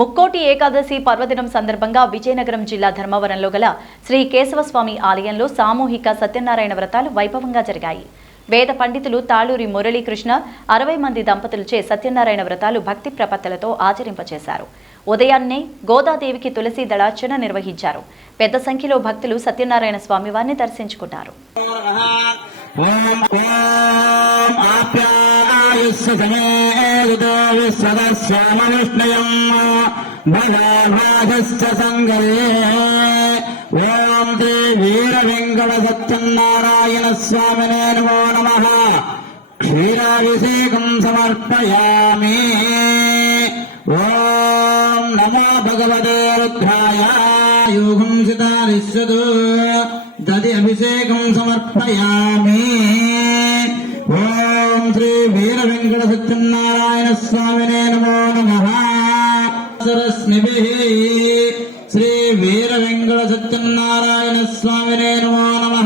ముక్కోటి ఏకాదశి పర్వదినం సందర్భంగా విజయనగరం జిల్లా ధర్మవరంలో గల శ్రీ కేశవస్వామి ఆలయంలో సామూహిక సత్యనారాయణ వ్రతాలు వైభవంగా జరిగాయి. వేద పండితులు తాళూరి మురళీకృష్ణ 60 మంది దంపతులచే సత్యనారాయణ వ్రతాలు భక్తి ప్రపత్తులతో ఆచరింపచేశారు. ఉదయాన్నే గోదాదేవికి తులసి దళార్చన నిర్వహించారు. పెద్ద సంఖ్యలో భక్తులు సత్యనారాయణ స్వామి వారిని దర్శించుకున్నారు. ఓం శ్రీ వీర వెంకట సత్యనారాయణ స్వామినే నమో నమః. క్షీరాభిషేకం సమర్పయామి. ఓం నమో భగవతే రుద్రాయ. యోగం సితారిష్యతు దది అభిషేకం సమర్పయామి. ఓం శ్రీ వీర వెంకట సత్యనారాయణ స్వామినే నమో నమః. సరస్నిభిః శ్రీ వీర వెంకట సత్యనారాయణ స్వామినే నమో నమః.